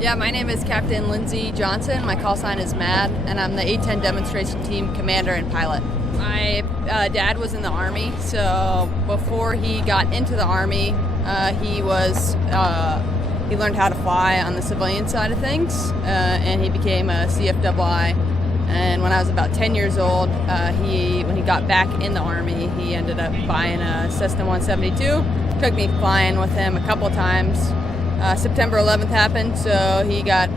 Yeah, my name is Captain Lindsay Johnson. My call sign is MAD, and I'm the A-10 demonstration team commander and pilot. My dad was in the Army, so before he got into the Army, he learned how to fly on the civilian side of things, and he became a CFII. And when I was about 10 years old, when he got back in the Army, he ended up buying a Cessna 172. Took me flying with him a couple times. September 11th happened, so he got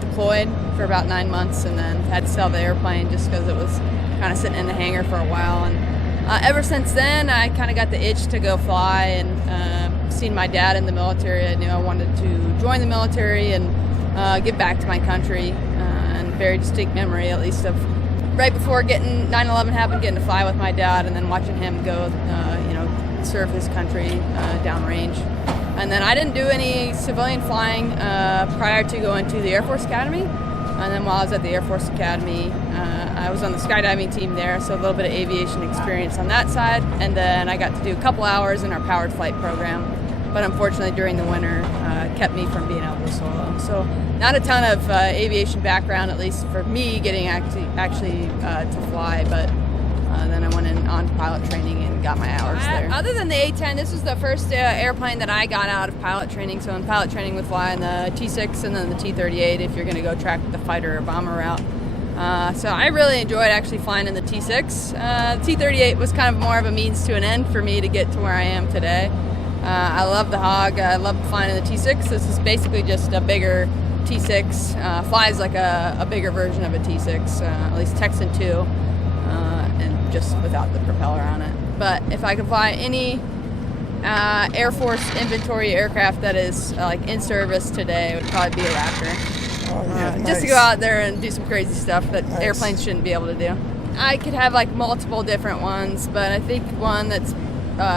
deployed for about 9 months and then had to sell the airplane just because it was kind of sitting in the hangar for a while. And ever since then, I kind of got the itch to go fly, and seen my dad in the military. I knew I wanted to join the military and give back to my country. And very distinct memory, at least, of right before 9/11 happened, getting to fly with my dad, and then watching him go, serve his country downrange. And then I didn't do any civilian flying prior to going to the Air Force Academy. And then while I was at the Air Force Academy, I was on the skydiving team there, so a little bit of aviation experience on that side. And then I got to do a couple hours in our powered flight program. But unfortunately, during the winter, kept me from being able to solo. So not a ton of aviation background, at least for me, getting actually to fly. But then I went on pilot training and got my hours there. Other than the A-10, this was the first airplane that I got out of pilot training. So in pilot training, we fly in the T6 and then the T-38 if you're going to go track the fighter or bomber route. So I really enjoyed actually flying in the T6. The T-38 was kind of more of a means to an end for me to get to where I am today. I love the Hog. I love flying in the T6. This is basically just a bigger T6. Flies like a bigger version of a T6, at least Texan 2. And just without the propeller on it. But if I could fly any Air Force inventory aircraft that is like in service today, it would probably be a Raptor. Oh, yeah, nice. Just to go out there and do some crazy stuff that Nice. airplanes shouldn't be able to do. I could have like multiple different ones, but I think one that's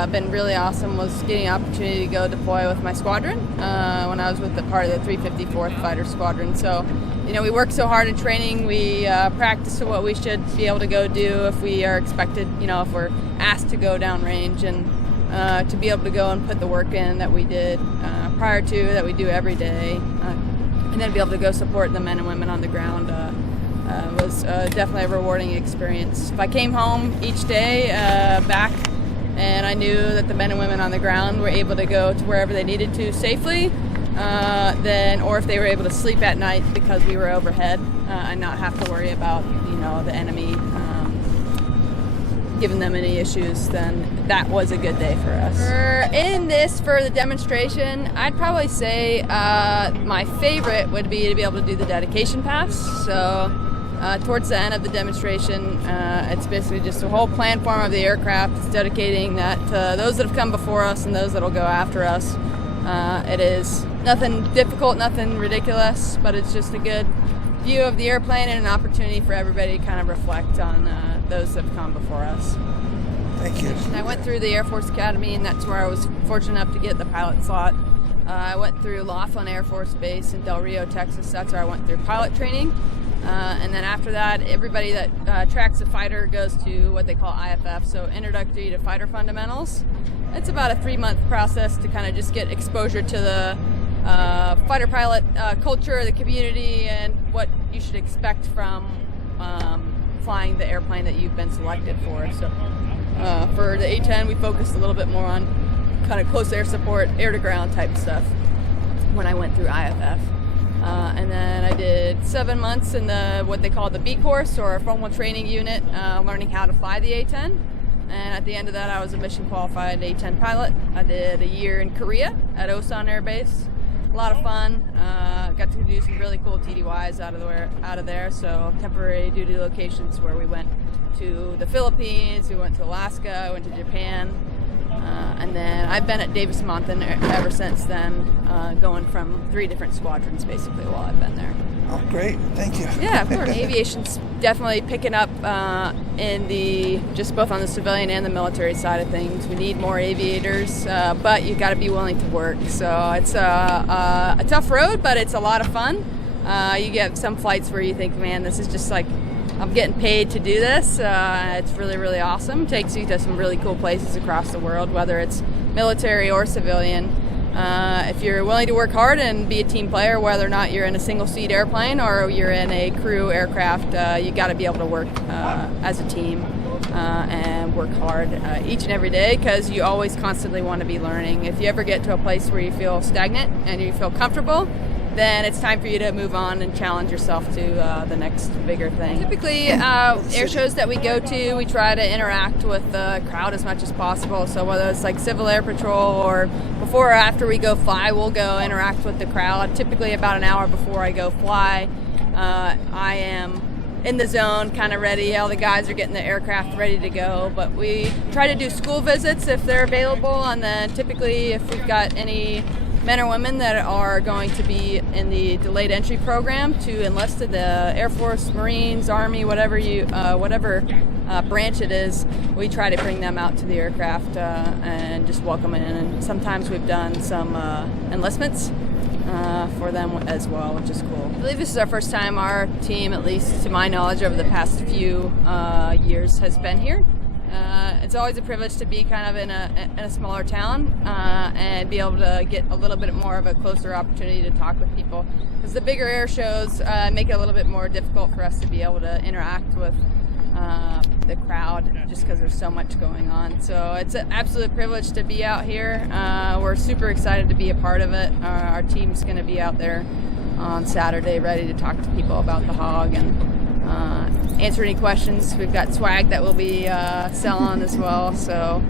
been really awesome was getting an opportunity to go deploy with my squadron when I was with the part of the 354th Fighter Squadron. So, we work so hard in training. We practice to what we should be able to go do if we are expected, if we're asked to go downrange, and to be able to go and put the work in that we did prior to, that we do every day, and then be able to go support the men and women on the ground was definitely a rewarding experience. If I came home each day back, and I knew that the men and women on the ground were able to go to wherever they needed to safely, or if they were able to sleep at night because we were overhead, and not have to worry about, the enemy giving them any issues, then that was a good day for us. For the demonstration, I'd probably say my favorite would be to be able to do the dedication pass. So towards the end of the demonstration, it's basically just a whole platform of the aircraft. It's dedicating that to those that have come before us and those that will go after us. It is nothing difficult, nothing ridiculous, but it's just a good view of the airplane and an opportunity for everybody to kind of reflect on those that have come before us. Thank you. I went through the Air Force Academy, and that's where I was fortunate enough to get the pilot slot. I went through Laughlin Air Force Base in Del Rio, Texas. That's where I went through pilot training. And then after that, everybody that tracks a fighter goes to what they call IFF, so Introductory to Fighter Fundamentals. It's about a 3-month process to kind of just get exposure to the fighter pilot culture, the community, and what you should expect from flying the airplane that you've been selected for. So for the A-10, we focused a little bit more on kind of close air support, air-to-ground type stuff when I went through IFF. And then I did 7 months in what they call the B course, or a formal training unit, learning how to fly the A-10. And at the end of that, I was a mission qualified A-10 pilot. I did a year in Korea at Osan Air Base. A lot of fun. Got to do some really cool TDYs out of there. So temporary duty locations where we went to the Philippines, we went to Alaska, went to Japan. And then I've been at Davis-Monthan ever since then, going from 3 different squadrons basically while I've been there. Oh, great. Thank you. Yeah, of course. Aviation's definitely picking up just both on the civilian and the military side of things. We need more aviators, but you got to be willing to work. So it's a tough road, but it's a lot of fun. You get some flights where you think, man, this is just like, I'm getting paid to do this. It's really, really awesome. Takes you to some really cool places across the world, whether it's military or civilian. if you're willing to work hard and be a team player, whether or not you're in a single-seat airplane or you're in a crew aircraft, you got to be able to work as a team and work hard each and every day, because you always constantly want to be learning. If you ever get to a place where you feel stagnant and you feel comfortable, then it's time for you to move on and challenge yourself to the next bigger thing. Typically, air shows that we go to, we try to interact with the crowd as much as possible. So whether it's like Civil Air Patrol or before or after we go fly, we'll go interact with the crowd. Typically about an hour before I go fly, I am in the zone, kind of ready. All the guys are getting the aircraft ready to go. But we try to do school visits if they're available, and then typically if we've got any men or women that are going to be in the delayed entry program to enlist to the Air Force, Marines, Army, whatever branch it is, we try to bring them out to the aircraft and just welcome them in. And sometimes we've done some enlistments for them as well, which is cool. I believe this is our first time our team, at least to my knowledge, over the past few years has been here. It's always a privilege to be kind of in a smaller town and be able to get a little bit more of a closer opportunity to talk with people. Because the bigger air shows make it a little bit more difficult for us to be able to interact with the crowd, just because there's so much going on. So it's an absolute privilege to be out here. We're super excited to be a part of it. Our team's going to be out there on Saturday ready to talk to people about the hog and answer any questions. We've got swag that we'll be selling as well, so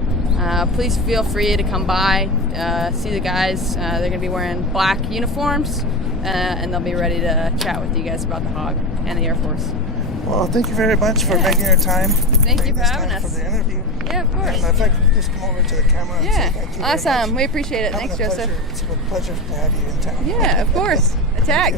please feel free to come by, see the guys. They're going to be wearing black uniforms, and they'll be ready to chat with you guys about the hog and the Air Force. Well, thank you very much for making your time. Thank you for having us. For the interview. Yeah, of course. And if I could just come over to the camera and say thank you very awesome. much. We appreciate it. Thanks, Joseph. It's a pleasure to have you in town. Yeah, of course. Attack.